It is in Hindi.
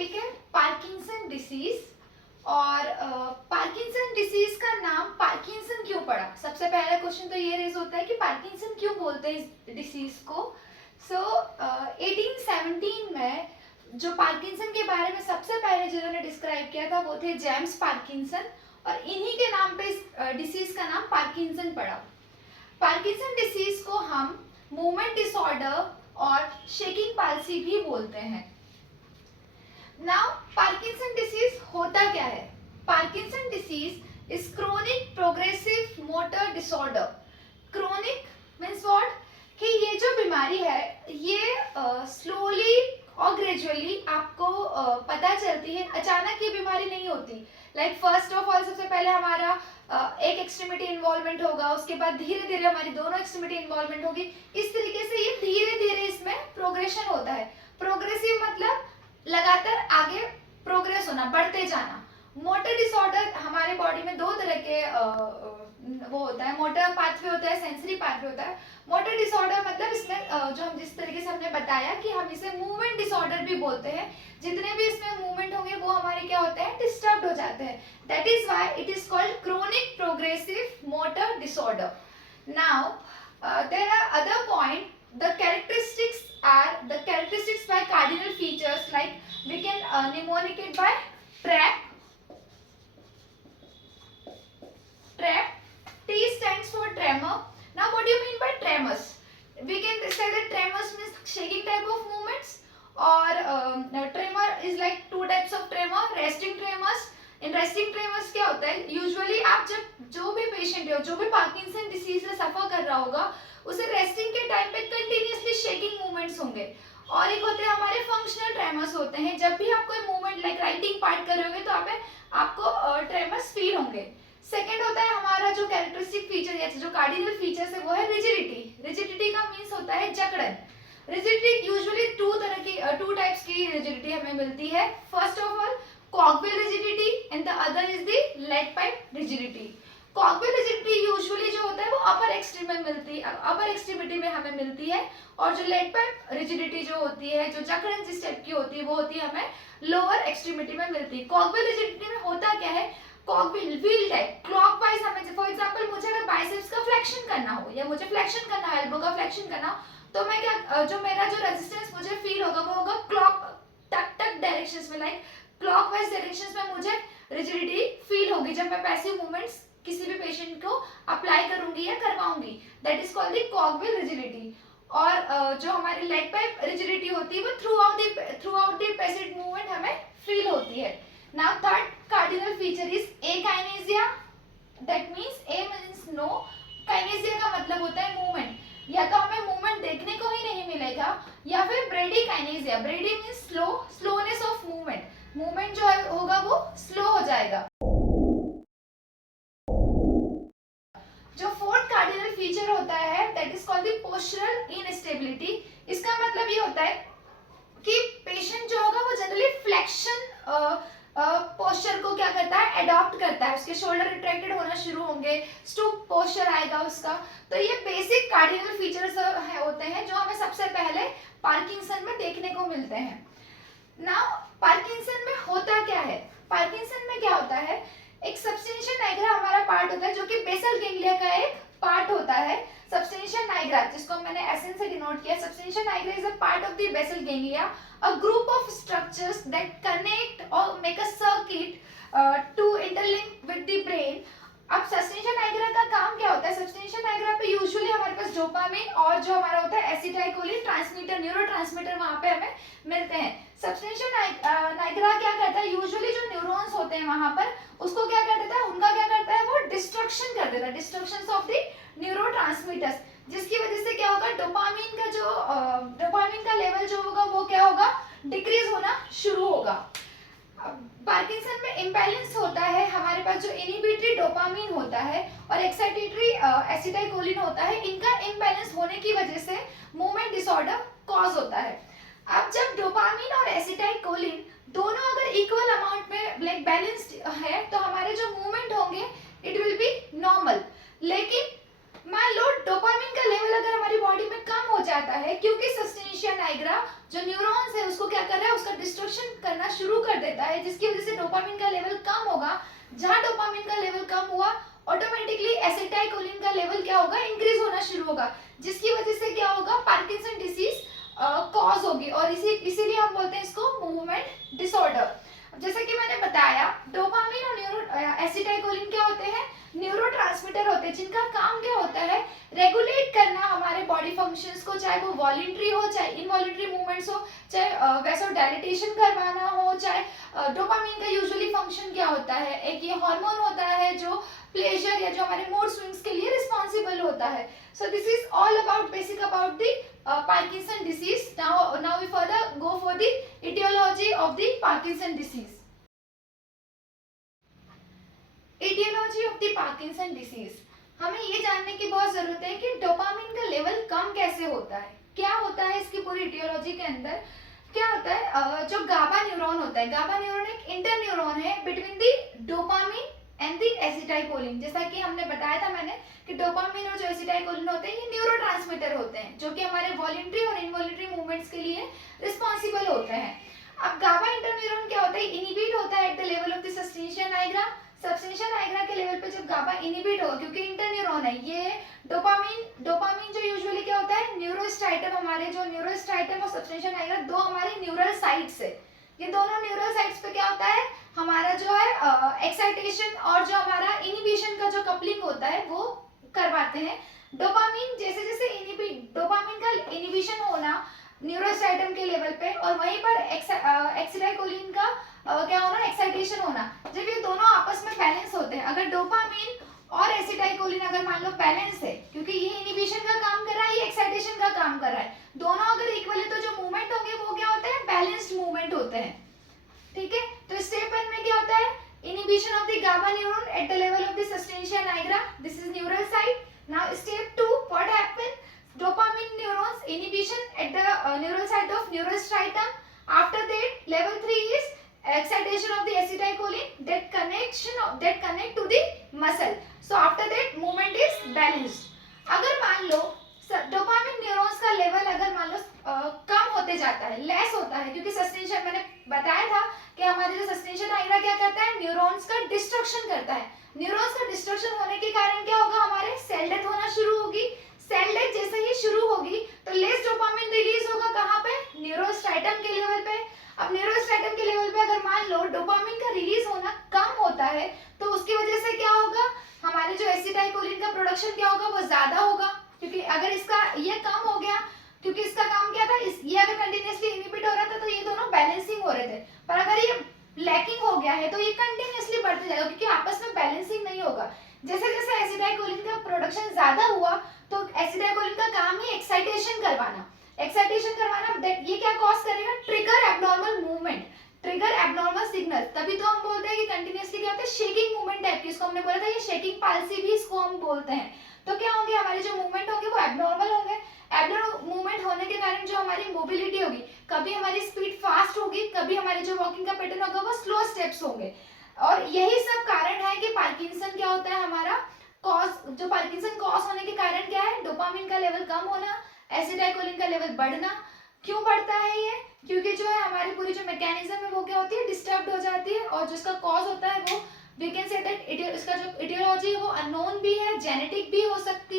टॉपिक है पार्किंसन डिसीज। और पार्किंसन डिसीज का नाम पार्किंसन क्यों पड़ा? सबसे पहला क्वेश्चन तो ये रेज होता है कि पार्किंसन क्यों बोलते हैं इस डिसीज को। 1817 में जो पार्किंसन के बारे में सबसे पहले जिन्होंने डिस्क्राइब किया था वो थे जेम्स पार्किंसन, और इन्हीं के नाम पे इस डिसीज का नाम पार्किंसन पड़ा। पार्किंसन डिसीज को हम मूवमेंट डिसऑर्डर और शेकिंग पाल्सी भी बोलते हैं। नाउ पार्किंसन डिसीज होता क्या है? Parkinson disease is chronic progressive motor disorder. Chronic means what? कि ये जो बीमारी है ये स्लोली और ग्रेजुअली आपको पता चलती है, अचानक ये बीमारी नहीं होती। लाइक फर्स्ट ऑफ ऑल सबसे पहले हमारा एक एक्सट्रीमिटी इन्वॉल्वमेंट होगा, उसके बाद धीरे धीरे हमारी दोनों एक्सट्रीमिटी इन्वॉल्वमेंट होगी। इस तरीके से ये धीरे धीरे इसमें प्रोग्रेशन होता है। प्रोग्रेसिव मतलब लगातार आगे प्रोग्रेस होना, बढ़ते जाना। मोटर डिसऑर्डर हमारे बॉडी में दो तरह के वो होता है, मोटर पाथवे होता है, सेंसरी पाथवे होता है। मोटर डिसऑर्डर मतलब इसमें जो हम जिस तरीके से हमने बताया कि हम इसे मूवमेंट डिसऑर्डर भी बोलते हैं। जितने भी इसमें मूवमेंट होंगे वो हमारे क्या होते हैं, डिस्टर्ब हो जाते हैं। That is why it is called chronic progressive motor disorder. Now there are other point, the characteristics by cardinal features, like we can mnemonic it by trap. T stands for tremor. Now what do you mean by tremors? We can say that tremors means shaking type of movements, or tremor is like two types of tremor, resting tremors. In resting tremors क्या होता है? यूजुअली आप जब जो भी पेशेंट हो, जो भी पार्किंसन डिसीज से सफर कर रहा होगा, उसे रेस्टिंग के टाइम पे कंटिन्यूअसली शेकिंग मूवमेंट्स होंगे। और एक होते हैं हमारे फंक्शनल ट्रेमर्स होते हैं, जब भी आप कोई मूवमेंट लाइक राइटिंग पार्ट कर रहे होगे तो आपको ट्रेमर्स फील होंगे। सेकेंड होता है हमारा जो कैरेक्टरिस्टिक फीचर या जो कार्डिनल फीचर्स है वो है रिजिडिटी। रिजिडिटी का मीन्स होता है जकड़न। रिजिडिटी यूजुअली टू टाइप्स की रिजिडिटी हमें मिलती है। First of all cogwheel rigidity and the other is the lead pipe rigidity. cogwheel rigidity usually जो होता है वो अपर एक्सट्रीमिटी में हमें मिलती है, और जो लेड पाइप रिजिडिटी जो होती है, जो जकड़न जिस टाइप की होती है, वो होती है हमें लोअर एक्सट्रीमिटी में मिलती है। cogwheel rigidity में होता क्या है? cogwheel व्हील टाइप क्लॉकवाइज हमें, फॉर एग्जांपल मुझे अगर बाइसेप्स का फ्लेक्शन करना हो या मुझे फ्लेक्शन करना हो, एल्बो का फ्लेक्शन करना हो, तो मैं क्या जो मेरा जो रेजिस्टेंस मुझे फील होगा वो होगा क्लॉक टक डायरेक्शंस में, लाइक क्लॉकवाइज डायरेक्शंस में मुझे रिजिडिटी फील होगी जब मैं पैसिव मूवमेंट्स किसी भी पेशेंट को अप्लाई करूंगी या करवाऊंगी। That is called the cogwheel rigidity. और जो हमारी लेग पाइप रिजिडिटी होती है वो throughout the passive movement हमें फील होती है। Now third cardinal feature is akinesia. That means A means no, kinesia का मतलब होता है मूवमेंट। या तो हमें मूवमेंट देखने को ही नहीं मिलेगा, या फिर bradykinesia. Brady means slowness of movement. Movement जो होगा वो स्लो हो जाएगा। जो फोर्थ कार्डिनल फीचर होता है that is called the postural instability. इसका मतलब ये होता है कि पेशेंट जो होगा वो जनरली फ्लेक्शन पोस्चर को क्या करता है, अडॉप्ट करता है। उसके शोल्डर रिट्रैक्टेड होना शुरू होंगे, स्टूप पोस्चर आएगा उसका। तो ये बेसिक कार्डिनल फीचर्स होते हैं जो हमें सबसे पहले पार्किंसन में देखने को मिलते हैं। नाउ पार्किंसन में होता क्या है? पार्किंसन में क्या होता है, एक सबस्टेंशिया नाइग्रा हमारा पार्ट होता है जो कि बेसल गैंग्लिया का एक पार्ट होता है। सबस्टेंशिया नाइग्रा जिसको मैंने एसएन से डिनोट किया, substantia nigra is a part of the basal ganglia, a group of structures that connect or make a circuit to interlink with the brain. अब सबस्टेंशिया नाइग्रा का काम क्या होता है? सबस्टेंशिया नाइग्रा पे यूजुअली हमारे पास डोपामिन और जो हमारा होता है एसिटाइलकोलिन ट्रांसमीटर, न्यूरोट्रांसमीटर वहां पे हमें मिलते हैं। सबस्टेंशिया नाइग्रा क्या करता है? यूजुअली जो न्यूरॉन्स होते हैं वहां पर उसको क्या कर देता है, उनका क्या करता है, वो डिस्ट्रक्शन कर देता है, डिस्ट्रक्शन ऑफ द न्यूरोट्रांसमीटर्स, जिसकी वजह से क्या होगा, डोपामिन का लेवल जो होगा वो क्या होगा, डिक्रीज होना शुरू होगा। पार्किंसन में इम्बैलेंस होता है, हमारे पास जो इनहिबिटरी डोपामिन होता है और एक्साइटेटरी एसिटाइलकोलिन होता है, इनका इम्बैलेंस होने की वजह से मूवमेंट डिसऑर्डर कॉज होता है। अब जब डोपामिन और एसिटाइलकोलिन दोनों अगर इक्वल अमाउंट में लाइक बैलेंस्ड है तो हमारे जो मूवमेंट होंगे इट विल बी नॉर्मल। लेकिन मान लो डोपामिन का लेवल अगर हमारी बॉडी में कम हो जाता है, क्योंकि सस्टेनिशिया नाइग्रा जो न्यूरॉन्स है उसको क्या कर रहा है, उसका डिस्ट्रक्शन करना शुरू कर देता है, जिसकी वजह से डोपामिन का लेवल कम होगा। जहां डोपामिन का लेवल कम हुआ, ऑटोमेटिकली एसिटाइलकोलिन का लेवल क्या होगा, इंक्रीज होना शुरू होगा, जिसकी वजह से क्या होगा, पार्किंसन डिसीज कॉज होगी, और इसीलिए हम बोलते हैं इसको मूवमेंट डिसऑर्डर। जैसे कि मैंने बताया, डोपामिन और एसिटाइलकोलिन क्या होते हैं, न्यूरोट्रांसमीटर होते हैं, जिनका काम क्या होता है, रेगुलेट करना हमारे बॉडी फंक्शंस को, चाहे वो वॉलंटरी हो चाहे इनवॉलंटरी मूवमेंट्स हो, चाहे वैसोडाइलेटेशन करवाना हो, चाहे डोपामिन का यूजुअली फंक्शन क्या होता है, एक ये हार्मोन होता है जो प्लेजर या जो हमारे मूड स्विंग्स के लिए रिस्पॉन्सिबल होता है। So this is all about basic about the Parkinson disease. Now we further go for the etiology of the Parkinson disease. Etiology of the Parkinson disease. हमें ये जानने की बहुत जरूरत है कि डोपामिन का लेवल कम कैसे होता है, क्या होता है इसकी पूरी etiology के अंदर। क्या होता है, जो गाबा न्यूरॉन होता है, गाबा न्यूरॉन एक इंटर न्यूरॉन है between the dopamine and the acetylcholine. जैसा कि हमने बताया था मैंने कि डोपामिन और जो एसिटाइलकोलिन होते हैं ये न्यूरोट्रांसमीटर होते हैं, जो कि हमारे वॉलंटरी और इनवॉलंटरी मूवमेंट्स के लिए रिस्पॉन्सिबल होते हैं। अब गाबा इंटरन्यूरॉन क्या होता है, इनिबिट होता है eight the level of the substantia Niagara. सस्टेनिशिया Niagara के लेवल पे जब गाबा इनिबिट होगा, क्योंकि इंटरन्यूरॉन है ये, डोपामिन जो यूजुअली क्या होता है, न्यूरोस्ट्राइटम, हमारे जो न्यूरोस्ट्राइटम और सस्टेनिशिया नाइग्रा दो हमारी न्यूरल साइट्स है, ये दोनों न्यूरल साइट्स पे क्या होता है, हमारा जो है एक्साइटेशन और जो हमारा इनिबिशन का जो कपलिंग होता है वो करवाते हैं। डोपामिन जैसे जैसे डोपामिन का इनिबिशन होना न्यूरोस्ट्राइटम के लेवल पे, और वहीं पर एक्सिटाइलकोलिन का क्या होना, एक्साइटेशन होना, जब ये दोनों आपस में बैलेंस होते हैं। अगर डोपामिन और एसिटाइलकोलिन अगर मान लो बैलेंस है, क्योंकि ये इनिबिशन का काम कर रहा है, ये एक्साइटेशन का काम कर रहा है, दोनों अगर इक्वल है तो जो मूवमेंट होंगे वो क्या होते हैं, बैलेंस्ड मूवमेंट होते हैं। ठीक है, तो स्टेप 1 में क्या होता है, inhibition of the GABA neuron at the level of the substantia nigra, this is neural site. Now step 2, what happens, dopamine neurons inhibition at the neural site of neurostriatum. After that, level 3 is excitation of the acetylcholine that connect to the muscle. So after that movement is balanced. अगर मान लो डोपामिन न्यूरॉन्स का लेवल अगर मान लो कम होते जाता है, लेस होता है, क्योंकि सस्टेंशन मैंने बताया था कि हमारे जो सस्टेंशन नाइग्रा क्या करता है, न्यूरॉन्स का डिस्ट्रक्शन करता है। न्यूरॉन्स का डिस्ट्रक्शन होने के कारण क्या होगा, हमारे सेल डेथ होना शुरू होगी। सेल डेथ जैसे ही शुरू होगी तो लेस डोपामिन रिलीज होगा, कहाँ पे, न्यूरोस्ट्राइटम के लेवल पे। अब न्यूरोस्ट्राइटम के लेवल पे अगर मान लो डोपामिन का रिलीज होना कम होता है, तो उसकी वजह से क्या होगा, हमारे जो एसिटाइलकोलिन का प्रोडक्शन क्या होगा, वो ज्यादा होगा, क्योंकि अगर इसका ये कम हो गया, क्योंकि इसका काम क्या था, ये अगर कंटिन्यूअसली इनहिबिट हो रहा था तो ये दोनों बैलेंसिंग हो रहे थे, पर अगर ये लैकिंग हो गया है तो ये कंटिन्यूअसली बढ़ते जाएगा, क्योंकि आपस में बैलेंसिंग नहीं होगा। जैसे जैसे एसिटाइलकोलिन का प्रोडक्शन ज्यादा हुआ तो एसिटाइलकोलिन का काम ही एक्साइटेशन करवाना, ये क्या कॉज करेगा, trigger abnormal movement, trigger abnormal signal. तभी तो हम बोलते हैं कि कंटिन्यूअसली क्या होता है, शेकिंग मूवमेंट टाइप की, इसको हमने बोला था ये शेकिंग पाल्सी भी इसको हम बोलते हैं। तो क्या होंगे, हमारे जो मूवमेंट होंगे वो एब्नॉर्मल होंगे। एब्नॉर्मल मूवमेंट होने के कारण जो हमारी मोबिलिटी होगी, कभी हमारी स्पीड फास्ट होगी, कभी हमारे जो वॉकिंग का पैटर्न होगा वो स्लो स्टेप्स होंगे। और यही सब कारण है कि पार्किंसन क्या होता है, हमारा कॉज, जो पार्किंसन कॉज होने के कारण क्या है, डोपामिन का लेवल कम होना, एसिटाइलकोलिन का लेवल बढ़ना। क्यों बढ़ता है ये, क्योंकि जो है हमारी पूरी जो मैकेनिज्म है वो क्या होती है, डिस्टर्ब हो जाती है, और जिसका कॉज होता है वो वी कैन से दैट इसका जो इटियोलॉजी है वो अननोन भी है, जेनेटिक भी हो सकता